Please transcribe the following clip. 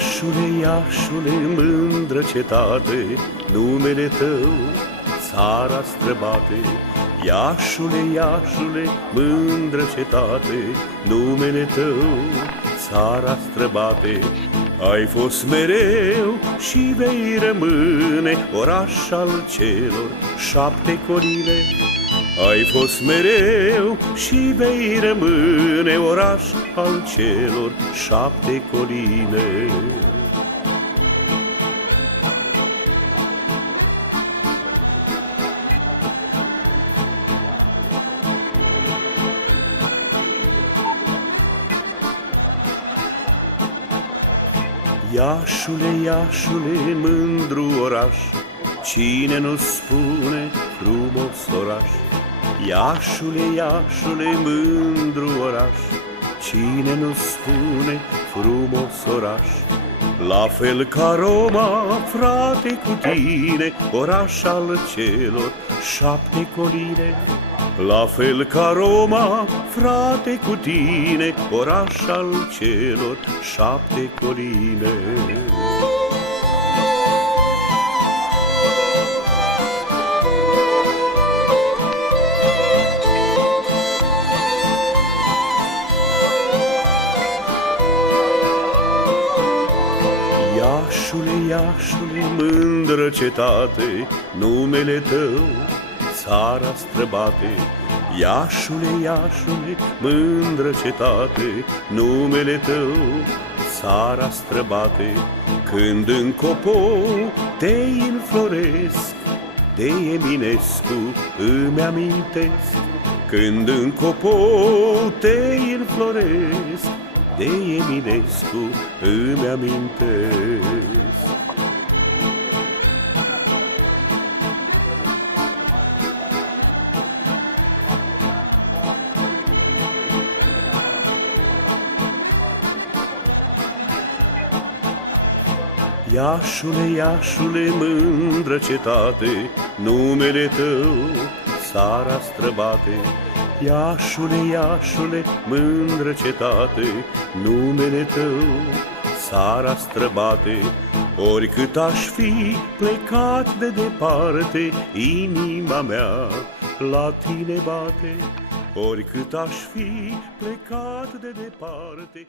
Iașule, Iașule, mândră cetate, numele tău țara străbate. Iașule, Iașule, mândră cetate, numele tău țara străbate. Ai fost mereu și vei rămâne oraș al celor 7 coline. Ai fost mereu și vei rămâne oraș al celor 7 coline. Iașule, Iașule, mândru oraș, cine nu spune frumos oraș? Iașule, Iașule, mândru oraș, cine nu spune frumos oraș? La fel ca Roma, frate, cu tine, oraș al celor 7 coline. La fel ca Roma, frate, cu tine, oraș al celor 7 coline. Iașule, Iașule, mândră cetate, numele tău țara străbate. Iașule, Iașule, mândră cetate, numele tău țara străbate. Când în copou te înfloresc, de Eminescu îmi amintesc. Când în copou te înfloresc, de Eminescu îmi amintesc. Iașule, Iașule, mândră cetate, numele tău țara străbate. Iașule, Iașule, mândră cetate, numele tău țara străbate. Oricât aș fi plecat de departe, inima mea la tine bate. Oricât aș fi plecat de departe.